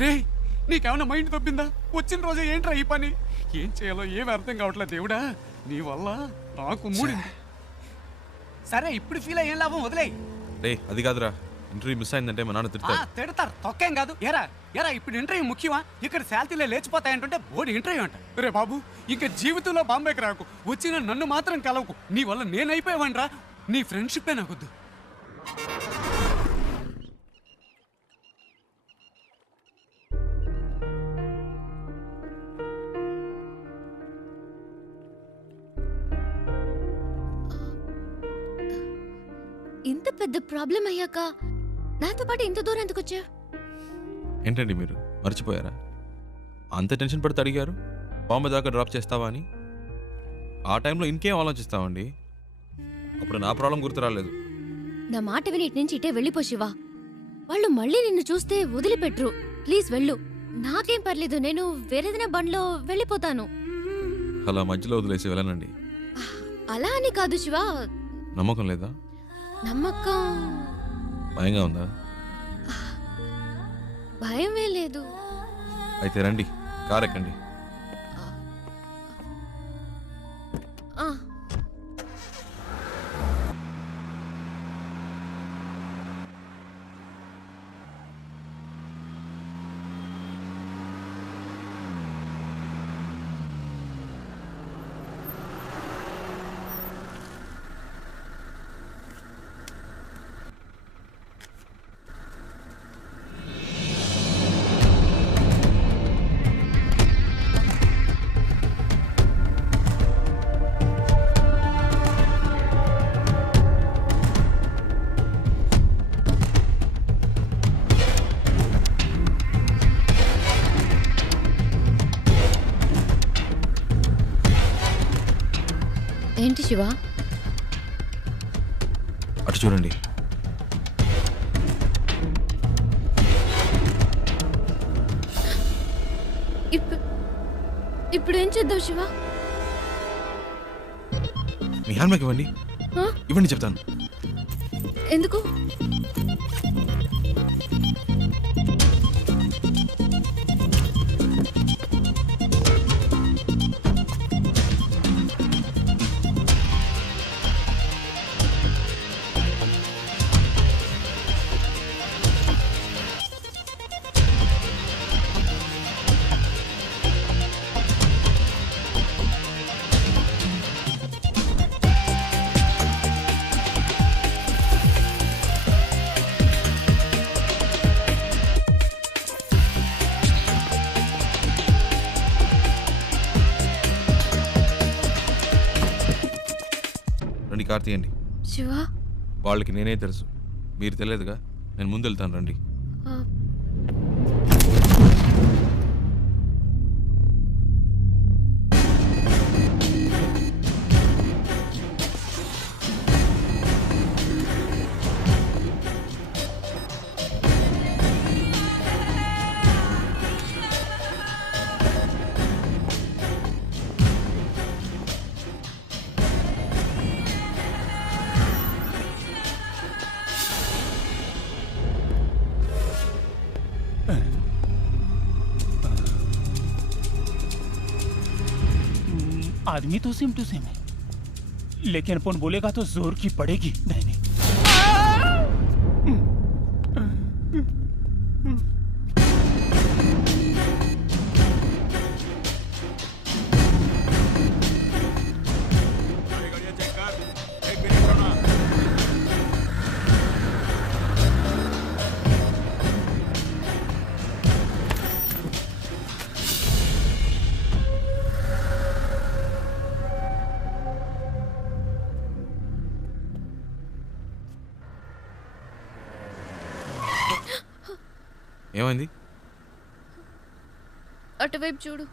రే నీకేమన్నా మైండ్ తప్పిందా? వచ్చిన రోజే ఏంట్రా ఈ పని? ఏం చేయాలో ఏమి అర్థం కావట్లేదు దేవుడా. నీ వల్ల నాకు మూడింది. సరే ఇప్పుడు ఫీల్ అయ్యేం లాభం, వదిలేయి. రే అది కాదురా, ఇంటర్వ్యూ మిస్ అయిందంటే మా నాన్న తిడతారు. తిడతారు, తొక్కేం కాదు. ఎరా ఎరా ఇప్పుడు ఇంటర్వ్యూ ముఖ్యమా? ఇక్కడ శాలరీలే లేచిపోతాయంటుంటే బోర్డు ఇంటర్వ్యూ అంట. రే బాబు ఇంకా జీవితంలో బాంబేకి రాకు, వచ్చిన నన్ను మాత్రం కలవకు. నీ వల్ల నేనైపోయావనరా. నీ ఫ్రెండ్షిప్పే నాకొద్దు. ఇంత పెద్ద ప్రాబ్లం అయ్యాక నాతో పాటు ఇంత దూరం ఎందుకు వచ్చా? ఏంటండి మీరు మర్చిపోయారా? అంత టెన్షన్ పడితే అడిగారు బాంబే దాకా డ్రాప్ చేస్తావా అని. ఆ టైంలో ఇంకేం ఆలోచిస్తామండి. అప్పుడు నా ప్రాబ్లం గుర్తు రాలేదు. నా మాట విని ఇటు నుంచి ఇటే వెళ్ళిపో శివ. వాళ్ళు మళ్ళీ నిన్ను చూస్తే వదిలిపెట్టరు. ప్లీజ్ వెళ్ళు. నాకేం పర్లేదు, నేను వేరేదైనా బండ్లో వెళ్ళిపోతాను. అలా మధ్యలో వదిలేసి వెళ్ళనండి. అలా అని కాదు శివ. నమ్మకం లేదా? నమ్మకం. భయంగా ఉందా? భయమే లేదు. అయితే రండి, కార్ ఎక్కండి. ఏంటి శివ? అటు చూడండి. ఇప్పుడు ఏం చేద్దాం శివ? మీ హ్యాండ్ బ్యాగ్ ఇవ్వండి. ఇవ్వండి చెప్తాను. ఎందుకు? కార్ తీయండి. శివ, వాళ్ళకి నేనే తెలుసు, మీరు తెలియదుగా. నేను ముందు వెళ్తాను, రండి. आदमी तो सेम टू सेम है, लेकिन अपन बोलेगा तो जोर की पड़ेगी। नहीं नहीं, ఏమైంది? అటువైపు చూడు.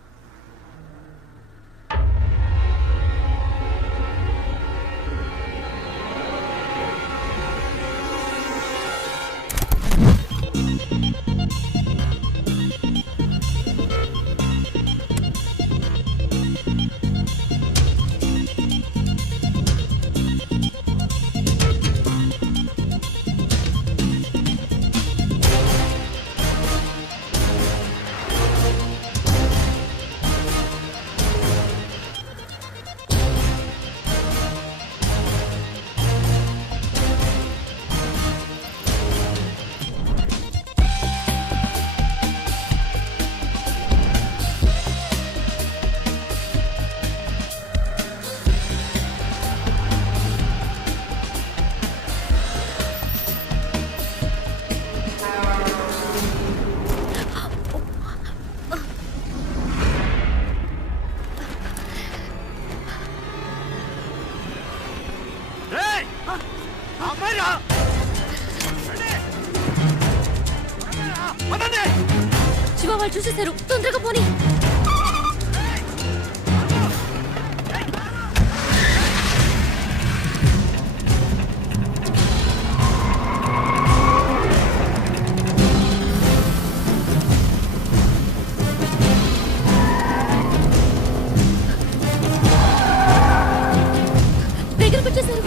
శివ వాళ్ళు చూసేశారు, తొందరగా పోనీ. దగ్గరకు వచ్చేసారు.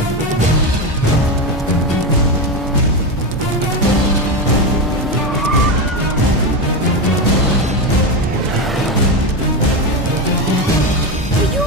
అయ్యో!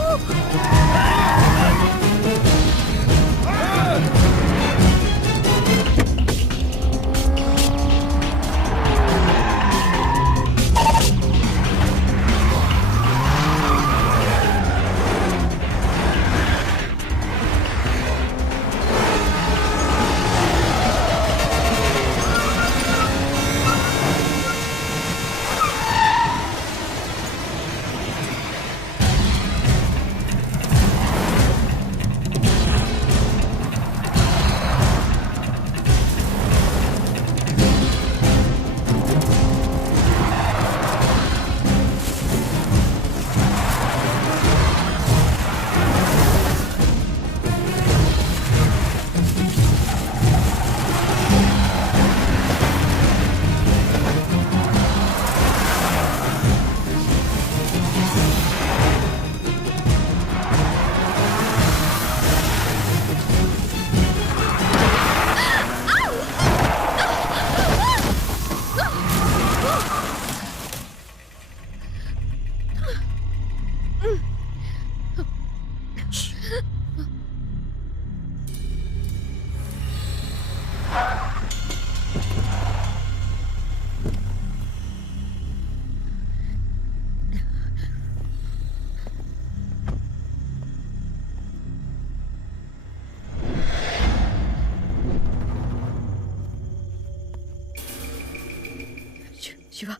శివ,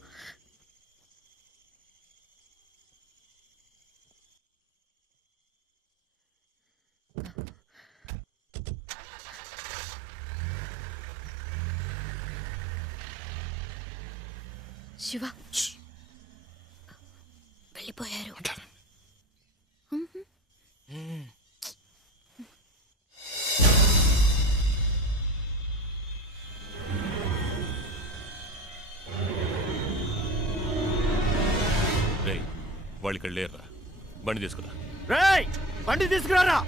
శివ వెళ్ళిపోయారు. వాళ్ళు ఇక్కడ లేరురా. బండి తీసుకురా. రేయ్, బండి తీసుకురారా.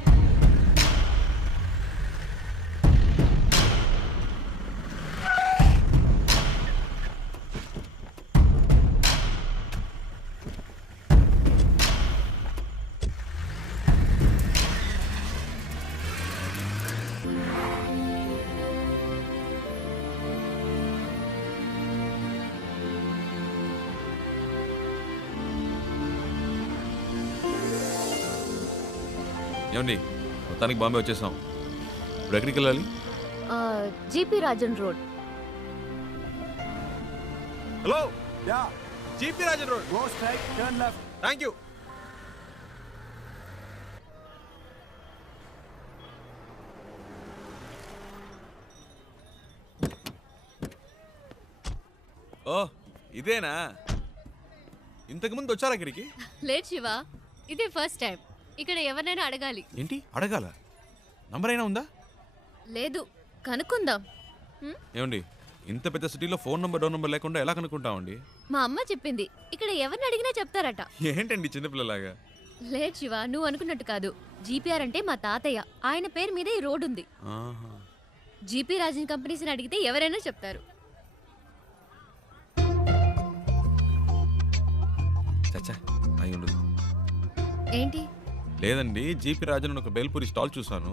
ఏమండి, మొత్తానికి బాంబే వచ్చేసాం. ఇప్పుడు ఎక్కడికి వెళ్ళాలి? GP Rajan road. Hello, ya, GP Rajan road. Go straight, turn left. Thank you. ఓ, ఇదేనా? ఇంతకుముందు వచ్చారా ఇక్కడికి? లేదు శివ, ఇదే ఫస్ట్ టైం. ఇక్కడ ఎవరినైనా అడగాలి. ఏంటి అడగాల? నంబర్ అయినా ఉందా? లేదు, కనుక్కుందాం. ఏమండి, ఇంత పెద్ద సిటీలో ఫోన్ నంబర్ డోర్ నంబర్ లేకుండా ఎలా కనుక్కుంటామండి? మా అమ్మ చెప్పింది, ఇక్కడ ఎవరిని అడిగినా చెప్తారట. ఏంటండి చిన్నపిల్లలాగా? లేదు శివ, నువ్వు అనుకున్నట్టు కాదు. జీపీఆర్ అంటే మా తాతయ్య, ఆయన పేరు మీద ఈ రోడ్ ఉంది. ఆహా. జీపీ రాజన్ కంపెనీస్ని అడిగితే ఎవరైనా చెప్తారు. చచ్చా, అయి ఉండదు. ఏంటి? లేదండి, జీపీ రాజన్ అని ఒక బేల్పూరి స్టాల్ చూసాను.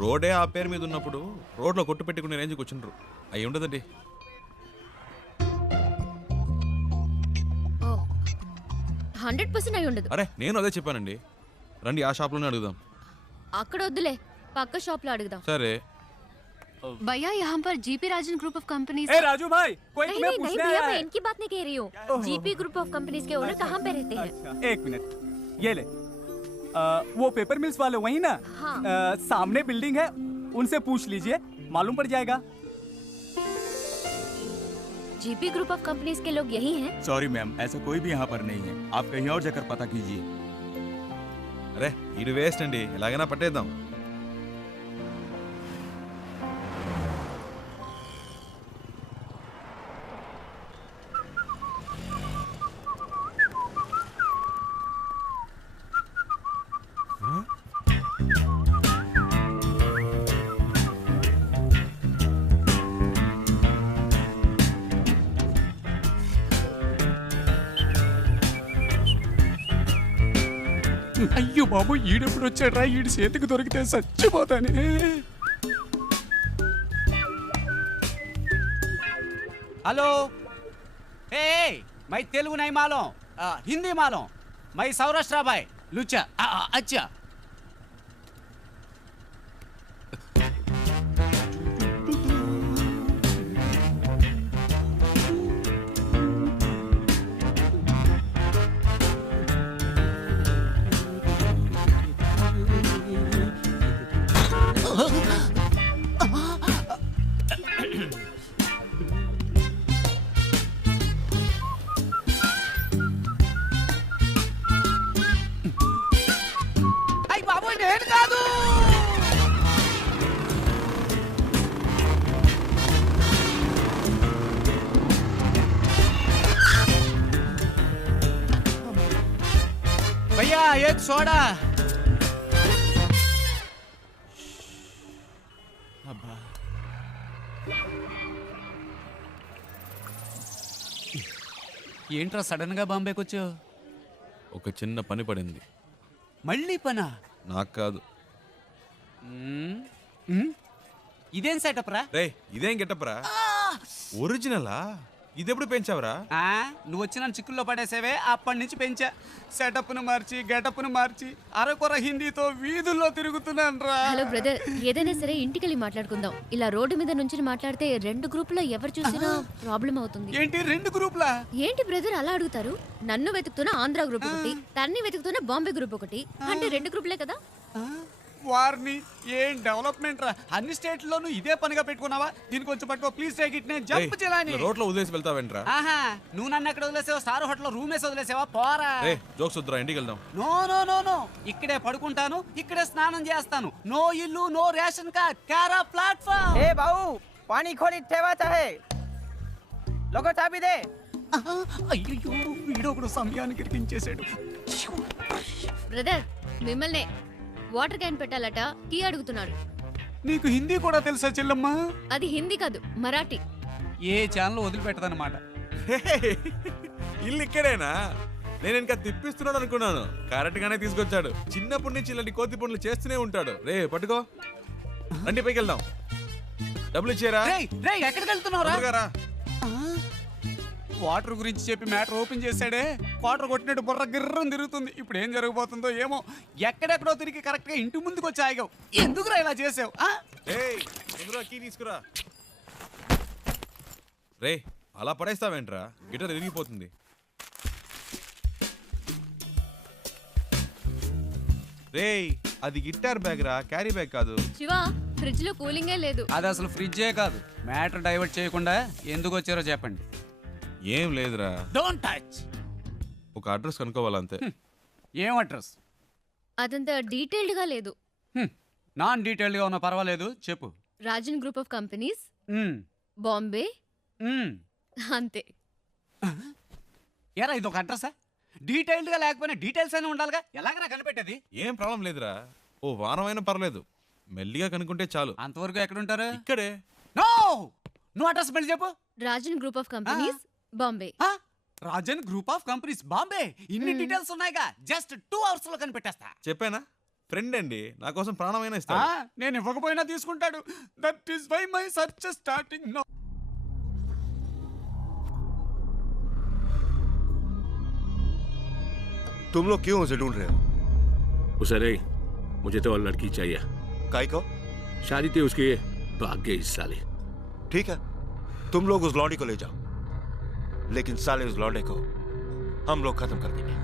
రోడే ఆ పేరు మీద ఉన్నప్పుడు రోడ్లో కొట్టు పెట్టుకునే రేంజ్కి వచ్చిండ్రు. అయి ఉండదండి. 100% అయి ఉండదు. అరే, నేను అదే చెప్పానండి. రండి, ఆ షాప్లోనే అడుగుదాం. అక్కడ వద్దులే, పక్క షాప్ లో అడుగుదాం. సరే. भैया यहाँ पर GP Rajan group of companies. ए राजू भाई, कोई नहीं तुम्हें नहीं पूछने भैया, आया मैं है। इनकी बात नहीं कह रही हूँ। जीपी ग्रुप ऑफ कंपनीज के ओनर कहाँ पे रहते हैं? अच्छा, एक मिनट, ये ले। वो पेपर मिल्स वाले वही ना? हाँ। सामने बिल्डिंग है, उनसे पूछ लीजिए, मालूम पड़ जाएगा। जीपी ग्रुप ऑफ कंपनीज के लोग यही हैं? सॉरी मैम, ऐसा कोई भी यहाँ पर नहीं है। आप कहीं और जाकर पता कीजिए। అరే ఇది వేస్ట్ అండి, ఎలాగైనా పట్టేద్దాం. అయ్యో బాబు, ఈడెప్పుడు వచ్చాడ్రా? ఈడి చేతికి దొరికితే చచ్చిపోతానే. हेलो, ए मैं तेलुगु नहीं मालूम, हिंदी मालूम, मैं सौराष्ट्र भाई लुच्चा। अच्छा भैया एक सोडा। ఏంట్రా సడన్ గా బాంబేకి వచ్చావు? ఒక చిన్న పని పడింది. మళ్ళీ పనా? నాకు కాదు. ఇదేం సెటప్ రా? రే ఇదేం గెటప్రా? ఒరిజినలా? ఇదెప్పుడు పెంచావురా? నువ్వు వచ్చి నన్ను చిక్కుల్లో పడేసేవే, అప్పటి నుంచి పెంచా. సెటప్ను మార్చి గెటప్ను మార్చి అరకొర హిందీతో వీధుల్లో తిరుగుతున్నాను రా. హలో బ్రదర్, ఏదైనా సరే ఇంటికెళ్ళి మాట్లాడుకుందాం. ఇలా రోడ్డు మీద నుంచి మాట్లాడితే రెండు గ్రూపులో ఎవరు చూసినా ప్రాబ్లం అవుతుంది. ఏంటి రెండు గ్రూపులా? ఏంటి బ్రదర్ అలా అడుగుతారు? నన్ను వెతుకుతున్న ఆంధ్ర గ్రూప్ ఒకటి, తన్ని వెతుకుతున్న బాంబే గ్రూప్ ఒకటి, అంటే రెండు గ్రూపులే కదా. వారిని ఏం డెవలప్మెంట్ రా! అన్ని స్టేట్లోనూ ఇదే పనిగా పెట్టుకున్నావా? దీని కొంచెం పట్టుకో ప్లీజ్, టేక్ ఇట్. నేను జంప్ చేయాలని. రోడ్లో వదిలేసి వెళ్తావేంట్రా? ఆహా, నువ్వు నన్ను ఎక్కడ వదిలేసావా? స్టార్ హోటల్ రూమ్ వేసి వదిలేసావా? పోరా. రే జోక్స్ వద్దురా, ఇంటికి వెళ్దాం. నో నో నో నో, ఇక్కడే పడుకుంటాను, ఇక్కడే స్నానం చేస్తాను. నో ఇల్లు, నో రేషన్ కార్డ్, కారా ప్లాట్ఫామ్. ए बाबू पानी खोली ठेवाचा है लोगों चाबी दे। అయ్యో, వీడొకడు సమయానికి ఇరికించేశాడు. బ్రదర్ మిమ్మల్ని వాటర్ క్యాన్ పెట్టాలట, టీ అడుగుతున్నాడు. నీకు హిందీ కూడా తెలుసా చెల్లమ్మా? అది హిందీ కాదు, మరాఠీ. ఏ ఛానల్ వదిలిపెట్టదన్నమాట. ఇల్లు ఇక్కడేనా? నేను ఇంకా తిప్పిస్తున్నాడు అనుకున్నాను. కరెక్ట్ గానే తీసుకొచ్చాడు. చిన్నప్పటి నుంచి ఇలాంటి కోతి పనులు చేస్తూనే ఉంటాడు. రే పట్టుకో, రండి పైకి వెళ్దాం. డబ్బులు ఇచ్చారా? రేయ్ ఎక్కడికి వెళ్తున్నావురా? రా. వాటర్ గురించి చెప్పి మ్యాటర్ ఓపెన్ చేశాడే, వాటర్ కొట్టినట్టు బుర్ర గిర్రం తిరుగుతుంది. ఇప్పుడు ఏం జరగబోతుందో ఏమో. ఎక్కడెక్కడో తిరిగి కరెక్ట్ గా ఇంటి ముందుకు వచ్చి ఆగావు. ఎందుకురా ఇలా చేసావు? ఏయ్ ముందురా, కీ తీసుకురా. రే అలా పడేస్తావేంట్రా? గిటార్ ఇరిగిపోతుంది. రేయ్ అది గిటార్ బ్యాగ్ రా, క్యారీ బ్యాగ్ కాదు. శివ, ఫ్రిడ్జ్ లో కూలింగే లేదు. అది అసలు ఫ్రిడ్జే కాదు. మ్యాటర్ డైవర్ట్ చేయకుండా ఎందుకు వచ్చారో చెప్పండి. ఏం లేదురా, డోంట్ టచ్. ఒక అడ్రస్ కనుక్కోవాలంతే. ఏం అడ్రస్? అదంత డీటెయిల్డ్ గా లేదు. నాన్ డీటెయిల్డ్ గా ఉన్నా పర్వాలేదు, చెప్పు. రాజన్ గ్రూప్ ఆఫ్ కంపెనీస్, మ్మ్. బాంబే, మ్మ్. అంతే. ఏరా ఇది ఒక అడ్రస్సా? డీటెయిల్డ్ గా లేకపోయినా డీటెయిల్స్ అని ఉండాలిగా. ఎలాగరా కనిపెట్టేది? ఏం ప్రాబ్లం లేదురా, ఓ వారం అయినా పర్లేదు. మెల్లిగా కనుక్కుంటే చాలు. అంతవరకు ఎక్కడుంటారు? ఇక్కడే. నో, నువ్వు అడ్రస్ మళ్ళీ చెప్పు. Rajan group of companies, Bombay. Rajan group of companies, Bombay. ఇన్ని డీటెయిల్స్ ఉన్నాయిగా, జస్ట్ 2 hours లో కనిపెట్టేస్తా. చెప్పానా? ఫ్రెండ్ అండి, నా కోసం ప్రాణమైనా ఇస్తా. నేను ఇవ్వకపోయినా తీసుకుంటాడు. That is why my search starting now. तुम लोग क्यों उसे ढूंढ रहे हो? उसे नहीं, मुझे तो और लड़की चाहिए। काय को? शादी थी उसकी, भाग गई इस साले। ठीक है, तुम लोग उस लौंडी को ले जाओ, लेकिन साले उस लौंडे को हम लोग खत्म कर देंगे।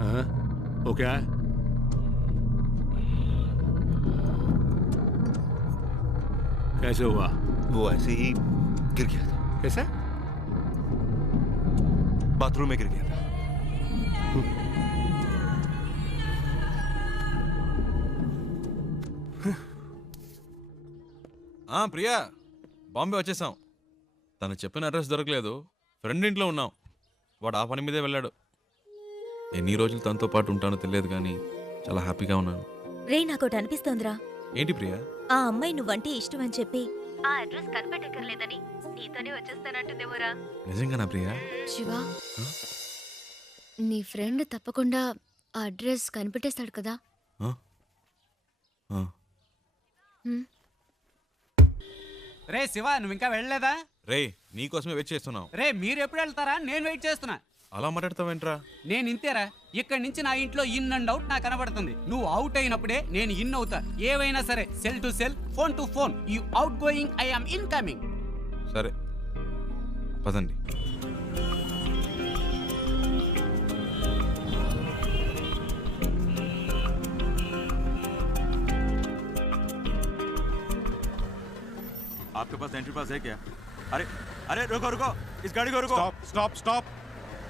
हाँ, वो क्या है? कैसे हुआ? वो ऐसे ही गिर गया था, कैसे? बाथरूम में गिर गया था। ప్రియా బాంబే వచ్చేసాం. తను చెప్పిన అడ్రస్ దొరకలేదు. ఫ్రెండ్ ఇంట్లో ఉన్నాం. వాడు ఆ పని మీదే వెళ్ళాడు. ఎన్ని రోజులు తనతో పాటు ఉంటానో తెలియదు కానీ చాలా హ్యాపీగా ఉన్నాను. రే నాకోటి అనిపిస్తోందిరా. ఏంటి ప్రియా? ఆ అమ్మాయి నువ్వంటే ఇష్టం అని చెప్పి ఆ అడ్రస్ కనిపెట్టక్కర్లేదని నీతోనే వచ్చేస్తానంటుందేమోరా. నిజంగానా ప్రియా? శివ, నీ ఫ్రెండ్ తప్పకుండా ఆ అడ్రస్ కనిపెట్టేస్తాడు కదా. ఆ? ఆ. హ్మ్. రే శివ, నువ్వు ఇంకా వెళ్ళలేదా? రే నీకోసమే వెయిట్ చేస్తున్నాం. రే మీరు ఎప్పుడు వెళ్తారా? నేను వెయిట్ చేస్తున్నా. అలా మాట్లాడతావేంట్రా? నేను ఇంతేరా. ఇక్కడి నుంచి నా ఇంట్లో ఇన్ అండ్ అవుట్ నాకు కనబడుతుంది. నువ్వు అవుట్ అయినప్పుడే నేను ఇన్ అవుతా. ఏవైనా సరే, cell to cell, phone to phone. You outgoing, I am incoming. సరే పదండి. आपके पास एंट्री पास है क्या? अरे अरे रुको रुको, इस गाड़ी को रुको. Stop stop stop